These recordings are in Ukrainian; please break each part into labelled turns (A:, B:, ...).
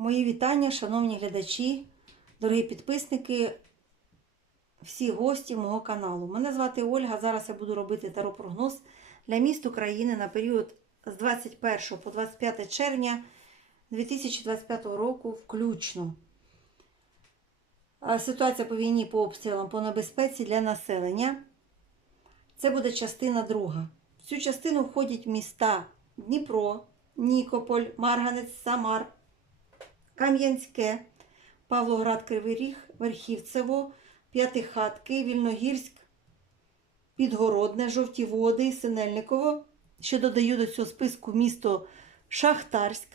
A: Мої вітання, шановні глядачі, дорогі підписники, всі гості мого каналу. Мене звати Ольга. Зараз я буду робити таро-прогноз для міст України на період з 21 по 25 червня 2025 року включно. Ситуація по війні, по обстрілам, по небезпеці для населення. Це буде частина друга. В цю частину входять міста Дніпро, Нікополь, Марганець, Самар, Кам'янське, Павлоград, Кривий Ріг, Верхівцево, П'ятихатки, Вільногірськ, Підгородне, Жовті Води, Синельниково. Ще додаю до цього списку місто Шахтарськ.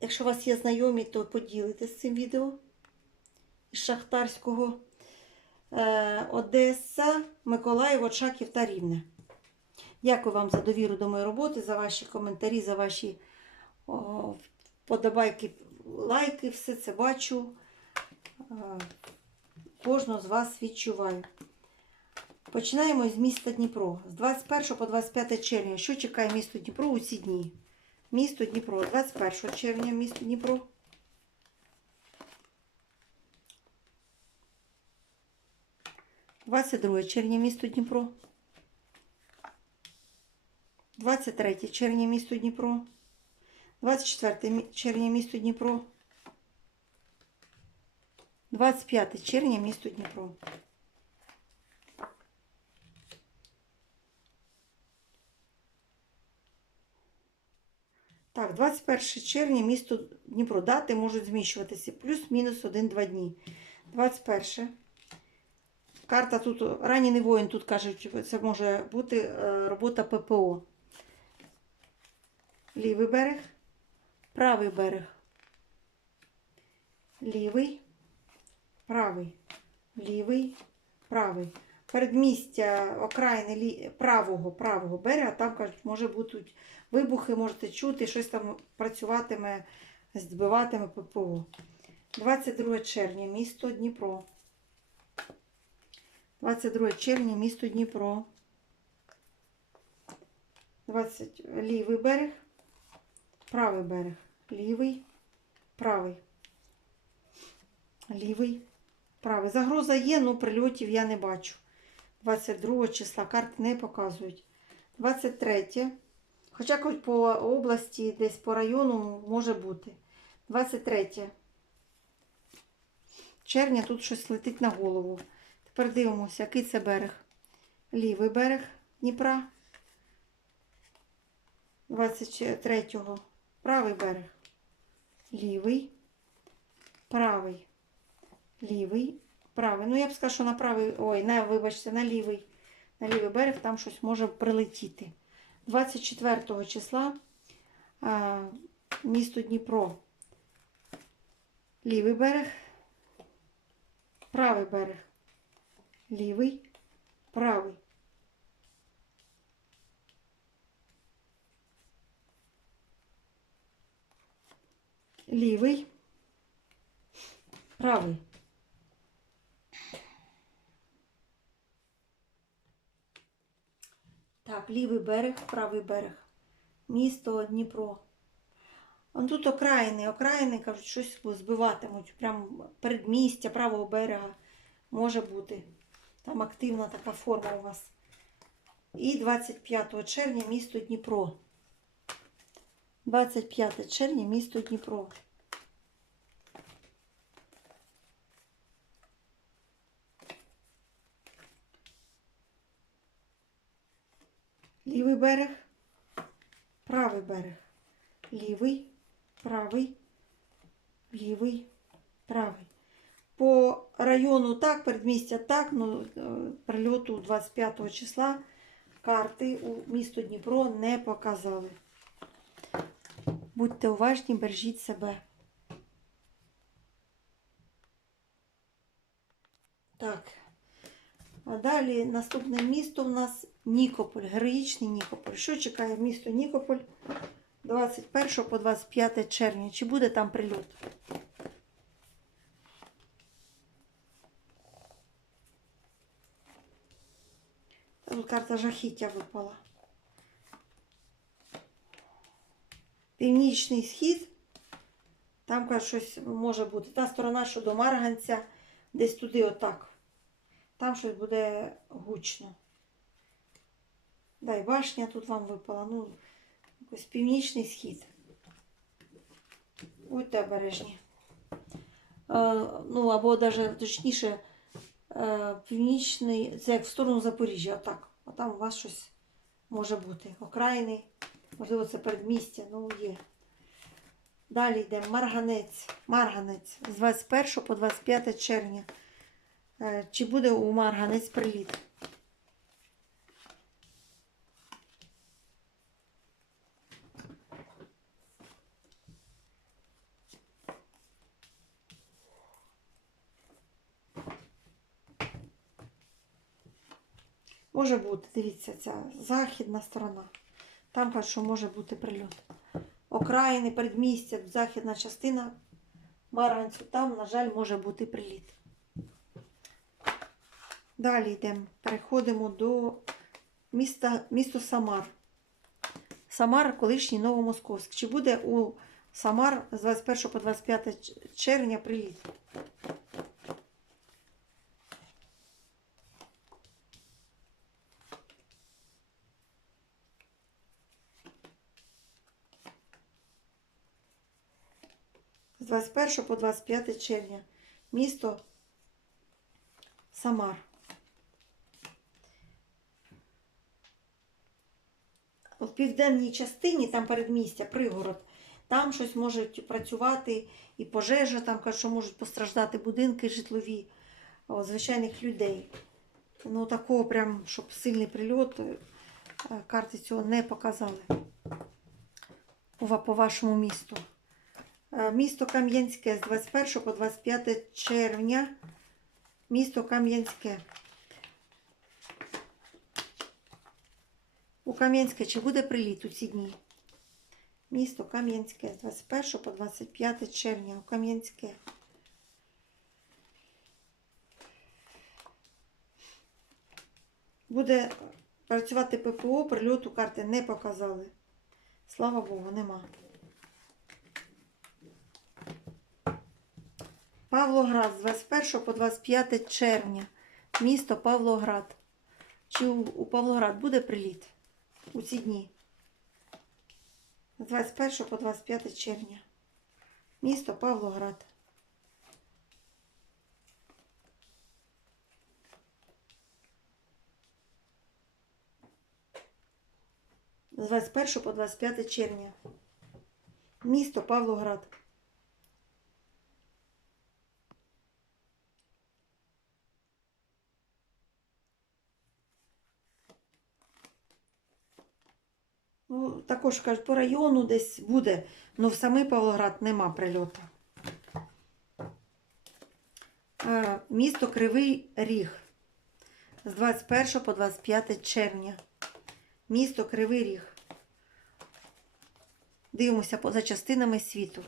A: Якщо у вас є знайомі, то поділитесь цим відео із Шахтарського. Е, Одеса, Миколаїв, Очаків та Рівне. Дякую вам за довіру до моєї роботи, за ваші коментарі, за ваші о, вподобайки, лайки, все це бачу. Е, Кожного з вас відчуваю. Починаємо з міста Дніпро. З 21 по 25 червня. Що чекає місто Дніпро у ці дні? Місто Дніпро, 21 червня, місто Дніпро. Двадцять друге червня місто Дніпро. 23 червня місто Дніпро. 24 мі- червня місто Дніпро. 25 червня місто Дніпро. Так, 21 червня місто Дніпро. Дати можуть зміщуватися плюс-мінус 1-2 дні. 21. Карта тут ранений воїн, тут кажуть, це може бути е, робота ППО. Лівий берег, правий берег. Лівий, правий, лівий, правий. Передмістя окраїни правого, правого берега, там кажуть, може бути вибухи, можете чути, щось там працюватиме, збиватиме ППО. 22 червня, місто Дніпро. 22 червня, місто Дніпро. 20 лівий берег, правий берег, лівий, правий, лівий, правий. Загроза є, але прильотів я не бачу. 22 числа карти не показують. 23. Хоча хоч по області, десь по району може бути. 23 червня тут щось летить на голову. Тепер дивимося, який це берег. Лівий берег Дніпра. 23-го. Правий берег. Лівий. Правий. Лівий. Правий. Ну, я б сказала, що на правий. Ой, на, вибачте, на лівий. На лівий берег там щось може прилетіти. 24 числа а, місто Дніпро. Лівий берег. Правий берег. Лівий. Правий. Лівий. Правий. Так, лівий берег, правий берег. Місто Дніпро. Он тут окраїни, окраїни, кажуть, щось збиватимуть. Прям передмістя правого берега може бути. Там активна така форма у вас. І 25 червня місто Дніпро. 25 червня місто Дніпро. Лівий берег, правий берег, лівий, правий, лівий, правий. По району так, передмістя так, ну е, прильоту 25 числа карти у місто Дніпро не показали. Будьте уважні, бережіть себе. Так. А далі наступне місто у нас Нікополь, героїчний Нікополь. Що чекає місто Нікополь 21 по 25 червня? Чи буде там прильот? Тут карта жахіття випала. Північний схід Там кажуть, щось може бути. Та сторона, що до Марганця, десь туди отак. Там щось буде гучно. Дай башня тут вам випала. Ну, якийсь північний схід. Будьте обережні. Е, ну, або навіть точніше, е, північний, це як в сторону Запоріжжя, отак. А там у вас щось може бути. Окраїни, можливо, це передмістя, ну є. Далі йде Марганець. Марганець з 21 по 25 червня. Е, Чи буде у Марганець приліт? Може бути, дивіться, ця західна сторона. Там кажуть, що може бути прильот. Окраїни, передмістя, західна частина Марганцю, там, на жаль, може бути приліт. Далі йдемо. Переходимо до міста, місто Самар. Самар, колишній Новомосковськ. Чи буде у Самар з 21 по 25 червня приліт? З 21 по 25 червня. Місто Самар. В південній частині, там передмістя, пригород, там щось можуть працювати і пожежа, там кажуть, що можуть постраждати будинки житлові о, звичайних людей. Ну, такого прям, щоб сильний прильот, е, карти цього не показали по вашому місту. Е, Місто Кам'янське з 21 по 25 червня. Місто Кам'янське. У Кам'янське чи буде приліт у ці дні? Місто Кам'янське з 21 по 25 червня. У Кам'янське. Буде працювати ППО, прильоту карти не показали. Слава Богу, нема. Павлоград з 21 по 25 червня. Місто Павлоград. Чи у, Павлоград буде приліт у ці дні? З 21 по 25 червня. Місто Павлоград. З 21 по 25 червня. Місто Павлоград. Ну, також кажуть, по району десь буде, але в самий Павлоград нема прильоту. Е, Місто Кривий Ріг з 21 по 25 червня. Місто Кривий Ріг. Дивимося за частинами світу.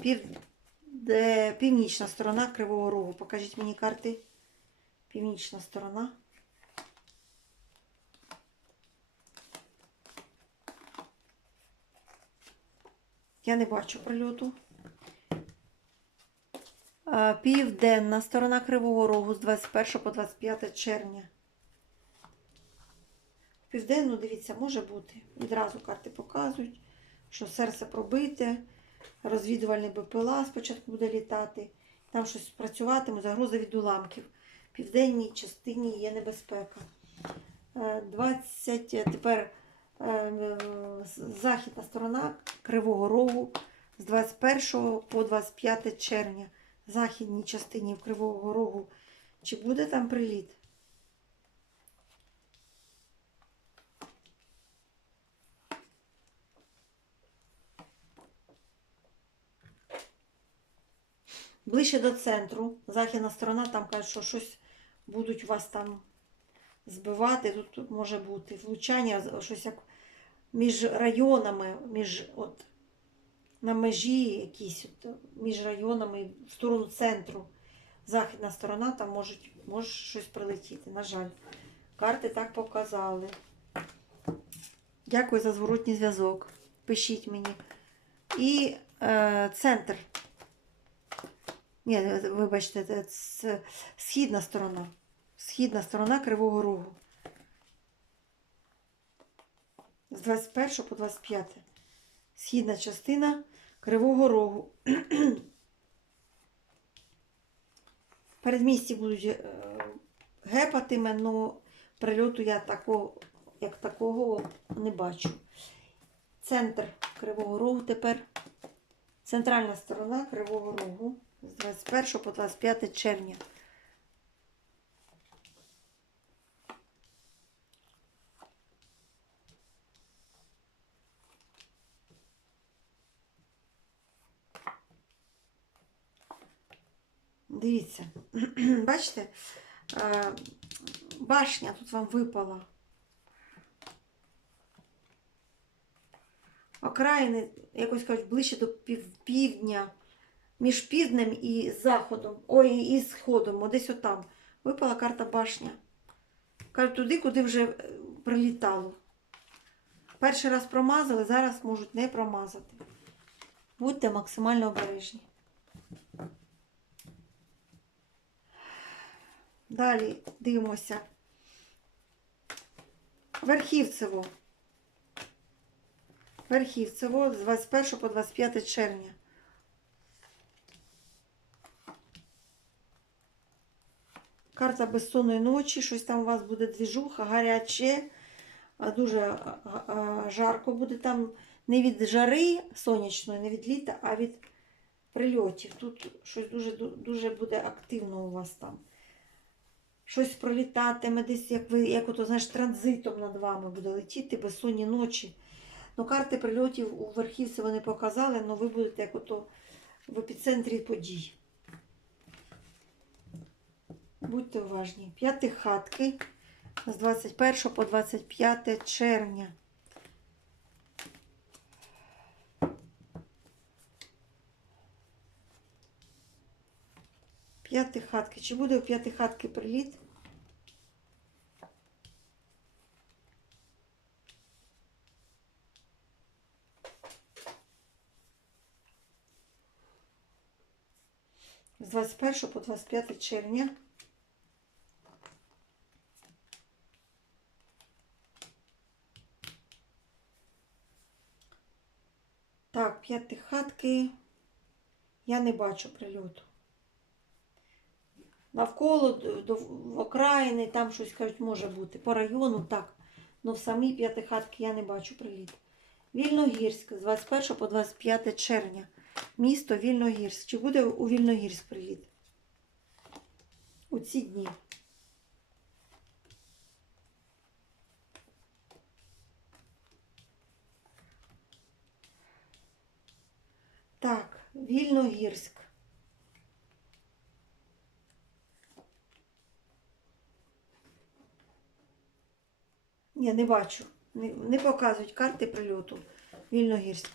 A: Пів... Де... Північна сторона Кривого Рогу. Покажіть мені карти. Північна сторона. Я не бачу прильоту. Е, Південна сторона Кривого Рогу з 21 по 25 червня. Південну, дивіться, може бути. Відразу карти показують, що серце пробите, розвідувальний БПЛА спочатку буде літати. Там щось працюватиме, загроза від уламків. В південній частині є небезпека. Е, 20, тепер е, е, західна сторона Кривого Рогу з 21 по 25 червня. В західній частині Кривого Рогу. Чи буде там приліт? Ближче до центру, західна сторона, там кажуть, що щось будуть у вас там збивати. Тут, тут може бути влучання, щось як між районами, між от на межі якісь от, між районами в сторону центру. Західна сторона, там можуть, може щось прилетіти. На жаль, карти так показали. Дякую за зворотній зв'язок. Пишіть мені. І е, центр Ні, вибачте, це східна сторона. Східна сторона Кривого Рогу. З 21 по 25. Східна частина Кривого Рогу. Передмісті будуть е, гепати, але прильоту я такого, як такого не бачу. Центр Кривого Рогу тепер. Центральна сторона Кривого Рогу з 21 по 25 червня. Дивіться, бачите, е, башня тут вам випала. Окраїни, якось кажуть, ближче до пів, півдня, між півднем і заходом, ой, і сходом, десь отам. Випала карта башня. Кажуть, туди, куди вже е, прилітало. Перший раз промазали, зараз можуть не промазати. Будьте максимально обережні. Далі дивимося. Верхівцево. Верхівцево з 21 по 25 червня. Карта безсонної ночі, щось там у вас буде двіжуха, гаряче, дуже жарко буде там не від жари сонячної, не від літа, а від прильотів. Тут щось дуже, дуже буде активно у вас там. Щось пролітатиме десь, як ви, як ото, знаєш, транзитом над вами буде летіти безсонні ночі. Ну, карти прильотів у верхівці вони показали, але ви будете як ото в епіцентрі подій. Будьте уважні. П'яти хатки з 21 по 25 червня. П'яті хатки. Чи буде у п'яті хатки приліт? З 21 по 25 червня. Так, п'яті хатки. Я не бачу прильоту. Навколо до, до в окраїни, там щось кажуть, може бути. По району так. але в самій п'яти хатки я не бачу приліт. Вільногірськ з 21 по 25 червня. Місто Вільногірськ. Чи буде у Вільногірськ приліт? У ці дні. Так, Вільногірськ. Ні, не бачу. Не, не показують карти прильоту. Вільногірськ.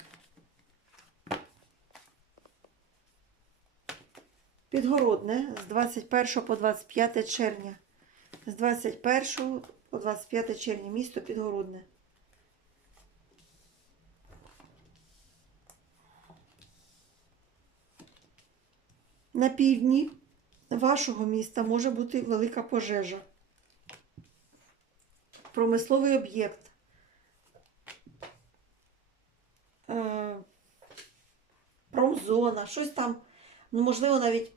A: Підгородне з 21 по 25 червня. З 21 по 25 червня. Місто Підгородне. На півдні вашого міста може бути велика пожежа. Промисловий об'єкт. Е, Промзона, щось там, ну, можливо, навіть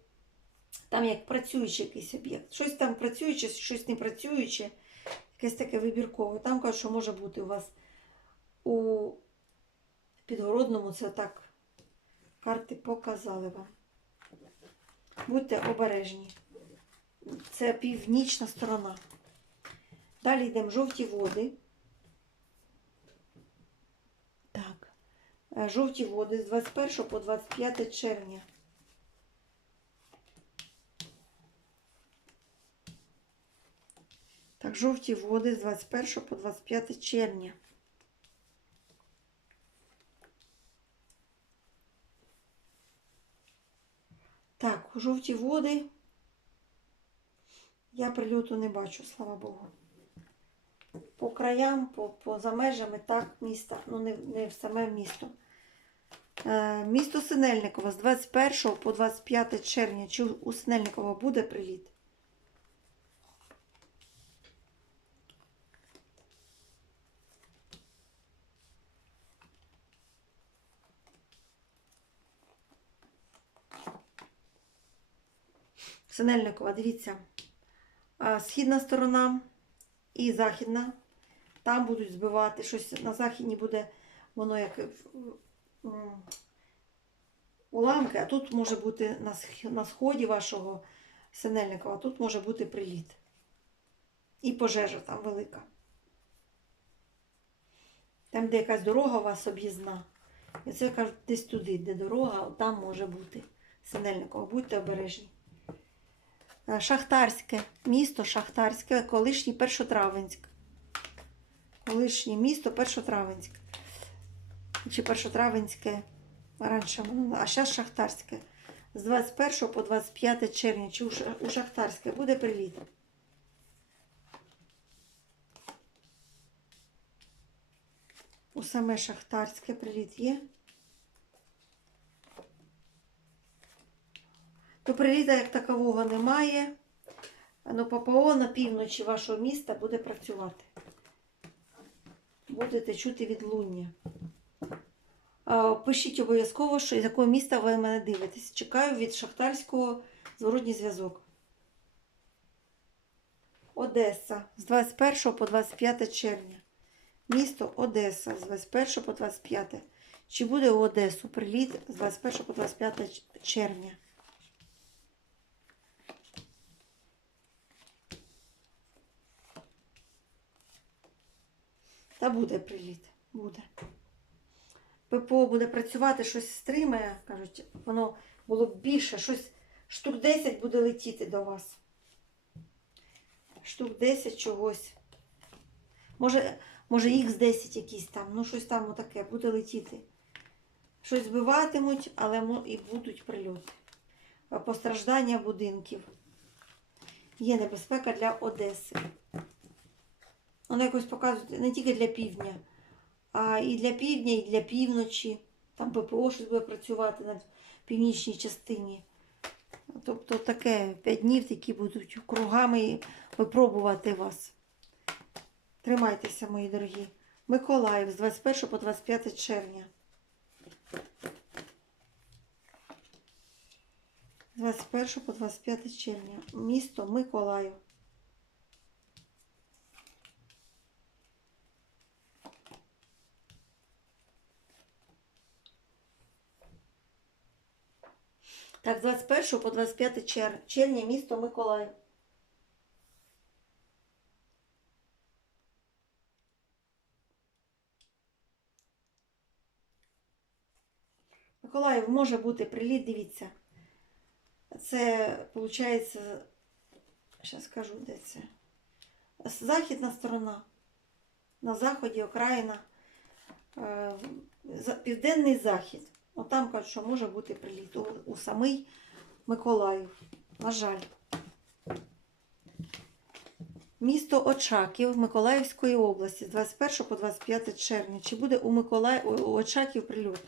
A: там як працюючий якийсь об'єкт. Щось там працююче, щось не працююче, якесь таке вибіркове. Там кажуть, що може бути у вас у підгородному, це так карти показали вам. Будьте обережні. Це північна сторона. Далі йдемо жовті води. Так. Е, Жовті води з 21 по 25 червня. Так, жовті води з 21 по 25 червня. Так, жовті води. Я прильоту не бачу, слава Богу. По краям, по, по за межами так міста, ну не, не в саме місто. Е, Місто Синельниково з 21 по 25 червня. Чи у Синельникова буде приліт? Синельникова, дивіться. Східна сторона і західна. Там будуть збивати щось на західній буде воно як е, уламки, а тут може бути на, сході вашого Синельникова, тут може бути приліт. І пожежа там велика. Там, де якась дорога у вас об'їзна. І це кажуть, десь туди, де дорога, там може бути Синельникова. Будьте обережні. Е, Шахтарське, місто Шахтарське, колишній Першотравенськ. Колишнє місто Першотравенськ. Чи Першотравенське раніше, а зараз Шахтарське. З 21 по 25 червня. Чи у Шахтарське буде приліт? У саме Шахтарське приліт є. То приліта як такового немає. Ну, ППО на півночі вашого міста буде працювати. Будете чути відлуння. Пишіть обов'язково, що з якого міста ви мене дивитесь. Чекаю від Шахтарського зворотній зв'язок. Одеса з 21 по 25 червня. Місто Одеса з 21 по 25. Чи буде у Одесу приліт з 21 по 25 червня? Та буде приліт. Буде. ППО буде працювати, щось стримає, кажуть, воно було б більше, щось штук 10 буде летіти до вас. Штук 10 чогось. Може, може Х10 якісь там, ну щось там таке буде летіти. Щось збиватимуть, але і будуть прильоти. Постраждання будинків. Є небезпека для Одеси. Воно якось показують не тільки для півдня, а і для півдня, і для півночі. Там ППО щось буде працювати на північній частині. Тобто таке 5 днів, які будуть кругами випробувати вас. Тримайтеся, мої дорогі. Миколаїв з 21 по 25 червня. З 21 по 25 червня. Місто Миколаїв. Так, з 21 по 25 чер... червня місто Миколаїв. Миколаїв може бути приліт, дивіться. Це, виходить, зараз скажу, де це. Західна сторона. На заході окраїна. е, Південний захід. Отам кажуть, що може бути приліт у, у самий Миколаїв. На жаль. Місто Очаків Миколаївської області з 21 по 25 червня. Чи буде у, Миколаї... у Очаків прильот?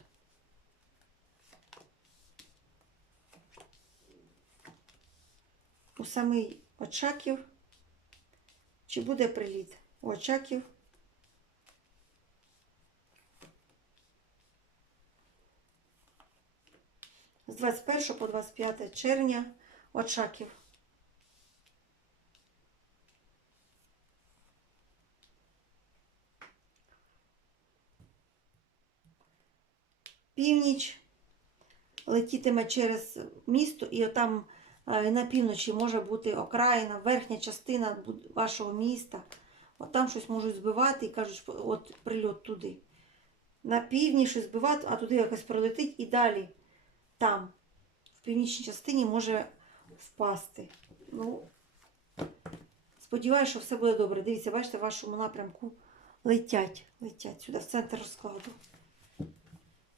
A: У самий Очаків. Чи буде приліт? У Очаків. З 21 по 25 червня Очаків. Північ летітиме через місто, і отам е, на півночі може бути окраїна, верхня частина вашого міста. От там щось можуть збивати і кажуть, от прильот туди. На півдні щось збивати, а туди якось прилетить і далі там, в північній частині, може впасти. Ну, сподіваюся, що все буде добре. Дивіться, бачите, в вашому напрямку летять, летять сюди, в центр розкладу.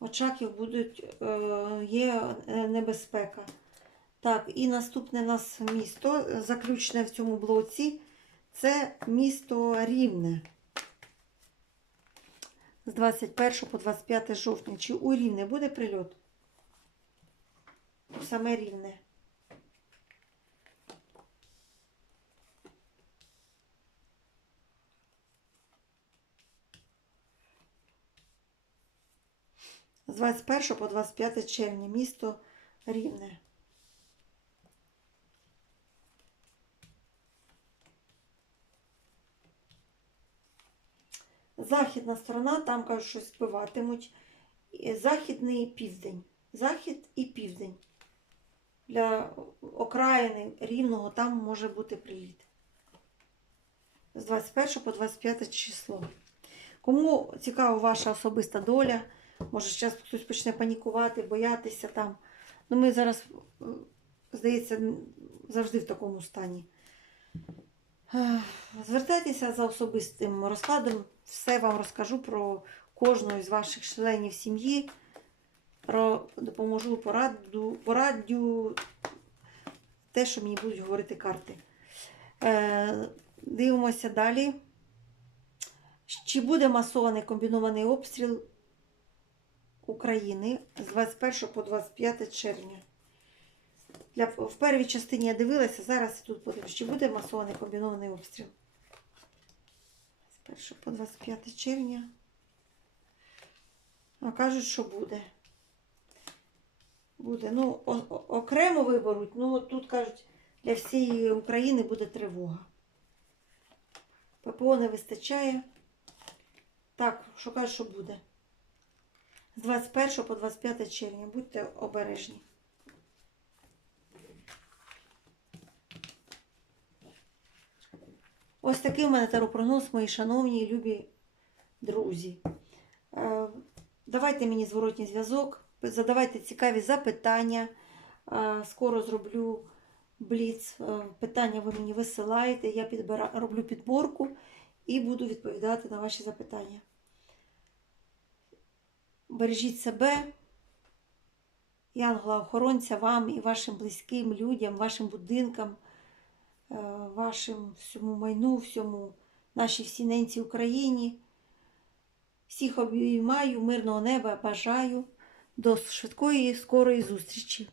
A: Очаків будуть, е, є е, небезпека. Так, і наступне у нас місто, заключне в цьому блоці, це місто Рівне. З 21 по 25 жовтня. Чи у Рівне буде прильот? Саме Рівне. З 21 по 25 червня. Місто Рівне. Західна сторона, там кажуть, що спиватимуть. І Західний південь. Захід і південь. Для окраїни рівного там може бути приліт. З 21 по 25 число. Кому цікава ваша особиста доля, може зараз хтось почне панікувати, боятися там. Ну, ми зараз, е, здається, завжди в такому стані. Звертайтеся за особистим розкладом. Все вам розкажу про кожного з ваших членів сім'ї. Про допоможу пораду, порадю те, що мені будуть говорити карти. Е, дивимося далі. Чи буде масований комбінований обстріл України з 21 по 25 червня? Для, в першій частині я дивилася, зараз тут подивимось, чи буде масований комбінований обстріл. З 1 по 25 червня. А кажуть, що буде. Буде. Ну, окремо виберуть, ну тут кажуть, для всієї України буде тривога. ППО не вистачає. Так, що кажуть, що буде. З 21 по 25 червня. Будьте обережні. Ось такий у мене таропрогноз, мої шановні і любі друзі. Е, Давайте мені зворотній зв'язок, задавайте цікаві запитання. Скоро зроблю бліц. Питання ви мені висилаєте, я підбира... роблю підборку і буду відповідати на ваші запитання. Бережіть себе, янгола-охоронця, вам і вашим близьким людям, вашим будинкам, е, вашим всьому майну, всьому нашій всій ненці Україні. Всіх обіймаю, мирного неба бажаю. До швидкої, скорої зустрічі!